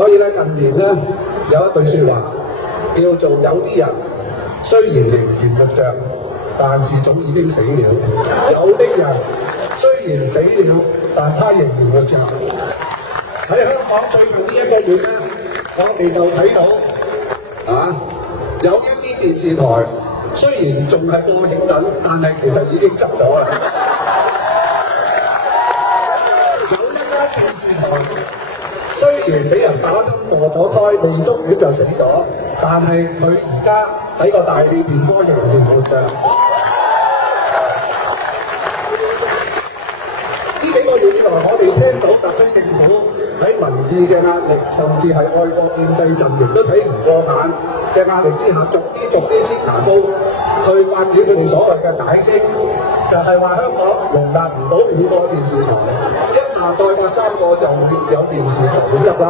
所以咧，近年咧有一句説話叫做有啲人雖然仍然活着，但是總已經死了；有的人雖然死了，但他仍然活着。喺香港最近呢一個月咧，我哋就睇到有一啲電視台雖然仲係播映緊，但係其實已經執咗啦。有一間電視台雖然俾人打針墮咗胎，未足月就死咗，但係佢而家喺個大氣電波仍然活着。呢幾個月以來，我哋聽到特區政府喺民意嘅壓力，甚至係愛國建制陣營都睇唔過眼嘅壓力之下，逐啲擠牙膏去發表佢哋所謂嘅解釋，就係話香港容納唔到5個電視台，一下再發3個就會有電視台會執笠。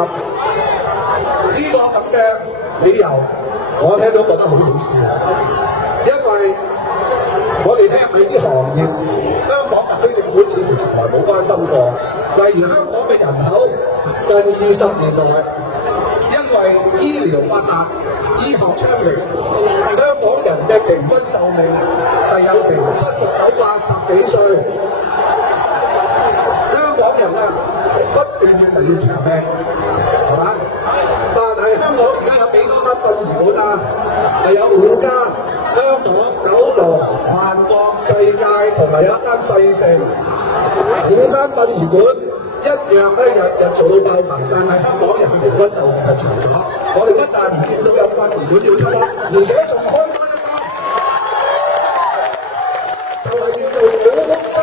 呢個咁嘅理由，我聽到覺得好好笑，因為我哋睇下啲行業，香港特區政府似乎從來冇關心過。例如香港嘅人口近20年來，因為醫療發達、醫學昌明，香港人嘅平均壽命係有成79、80幾歲。香港人不斷越嚟越長命，係嘛？但係香港而家有幾多間殯儀館啊？係有5間，香港、九龍、萬國、世界同埋有一間世城，5間殯儀館一樣咧，日做到爆棚，但係香港人嘅平均壽命係長咗。我哋不但唔見到有殯儀館要執笠，而且仲開多一間，就係叫做寶福山。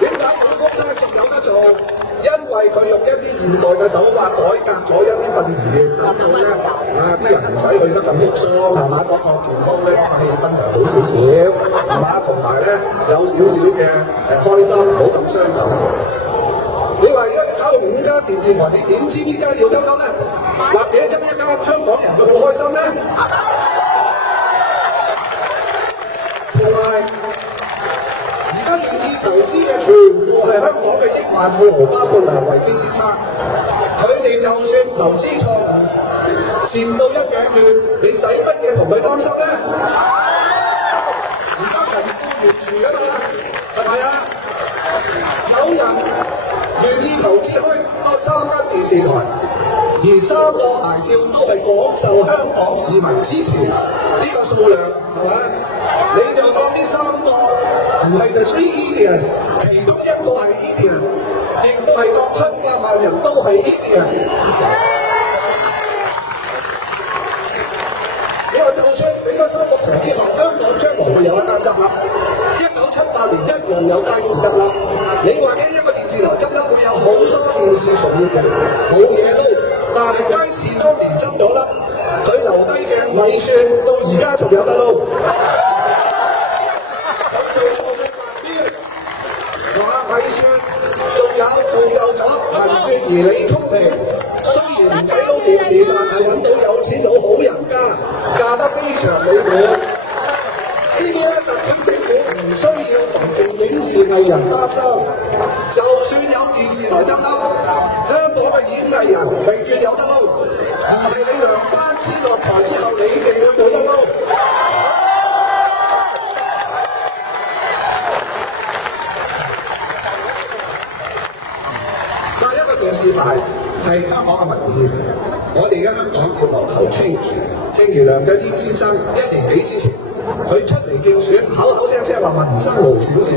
點解寶福山仲有得做？因為佢用一啲現代嘅手法改革咗一啲殯儀，等到咧啲人唔使去得咁鬱喪，係嘛？嗰個健康咧氣氛又好少少，係嘛？同埋咧有少少嘅開心，冇咁傷感。你話而家搞到5間電視台，你點知呢間要執笠咧？或者執一間香港人會好開心咧？同埋而家願意投資嘅全部係香港嘅億萬富豪，包括梁維基先生。佢哋就算投資錯誤，蝕到一頸血，你使乜嘢同佢擔心咧？而家貧富懸殊啊嘛，係咪啊？有人願意投資開多3間電視台，而3個牌照都係廣受香港市民支持，呢個數量係咪？你就當呢3個唔係 The Three Idiots， 其中1個係 Idiot， 亦都係當700萬人都係 Idiot。你話就算俾嗰3個台之後，香港將來會有一間執笠。1978年一樣有街市執笠。你話一個電視台執笠會有好多電視從業人冇嘢撈，但係街市當年執咗笠，佢留低嘅米蒜到而家仲有得撈。米蒜仲有造就咗文雪兒李聰明，雖然唔使撈電視，但係揾到有錢佬好人家，嫁得非常美滿。呢啲咧，特區政府唔需要同電影視藝人擔心，就算有電視台執笠，香港嘅演藝人永遠有得撈，唔係你梁班子落台之後，你哋會冇得撈。電視台係香港嘅民意，我哋而家香港叫謀求 change。正如梁振英先生1年幾之前，佢出嚟競選，口口聲聲話民生無小事，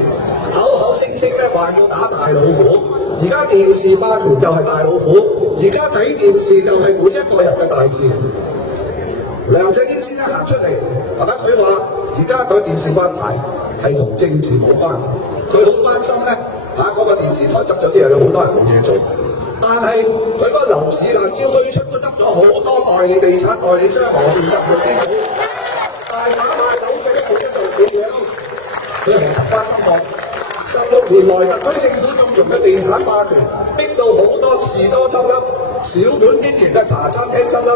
口口聲聲咧話要打大老虎。而家電視霸權就係大老虎，而家睇電視就係每一個人嘅大事。梁振英先生行出嚟，係咪？佢話而家佢電視關牌係同政治冇關，佢好關心咧嗰個電視台執咗之後，有好多人冇嘢做。但係佢嗰個樓市辣招推出都得咗好多代理地產代理商，何電10六啲股，大把買樓嘅都冇得做冇嘢撈。佢係十花心惡。16年來，特區政府縱容嘅地產霸權，逼到好多士多執笠，小本經營嘅茶餐廳執笠，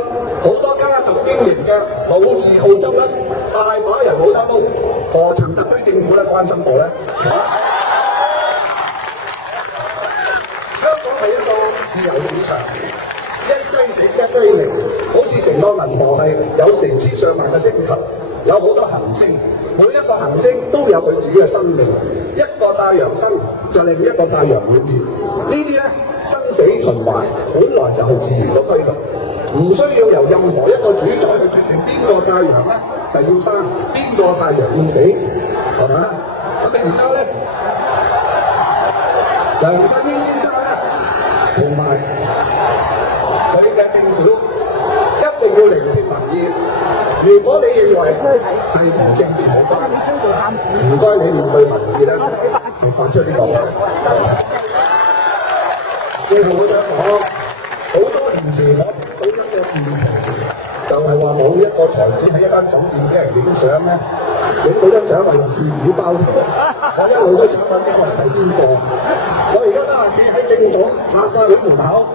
好多家族經營嘅老字號執笠，大把人冇得撈。何曾特區政府咧關心過咧？香港係一個自自由市場，一雞死一雞鳴，好似成個銀河系有成千上萬嘅星球，有好多行星，每一個行星都有佢自己嘅生命，一個太陽生就另一個太陽會滅，呢啲咧生死循環本來就係自然嘅規律，唔需要由任何一個主宰去決定邊個太陽咧係要生，邊個太陽要死，係咪？咁你而家咧，梁振英先生咧，同埋佢嘅政府一定要聆聽民意。如果你認為係同政治冇關，唔該你面對民意咧，係發出呢個。最後我想講，好多年前我聽到一個傳奇，就係話冇一個才子喺一間酒店俾人影相咧，影到張相係用廁紙包住。我一路都想揾呢個人係邊個。我而家都係企喺政總立法會門口，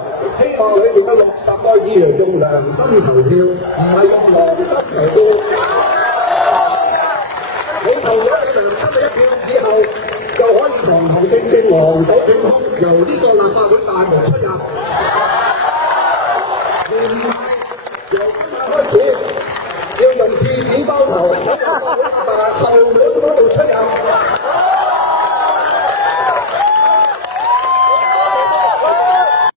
希望裏面嘅60個議員用良心投票，唔係用良心投票。你投咗你良心嘅一票以後，就可以堂堂正正昂首挺胸，由呢個立法會大門出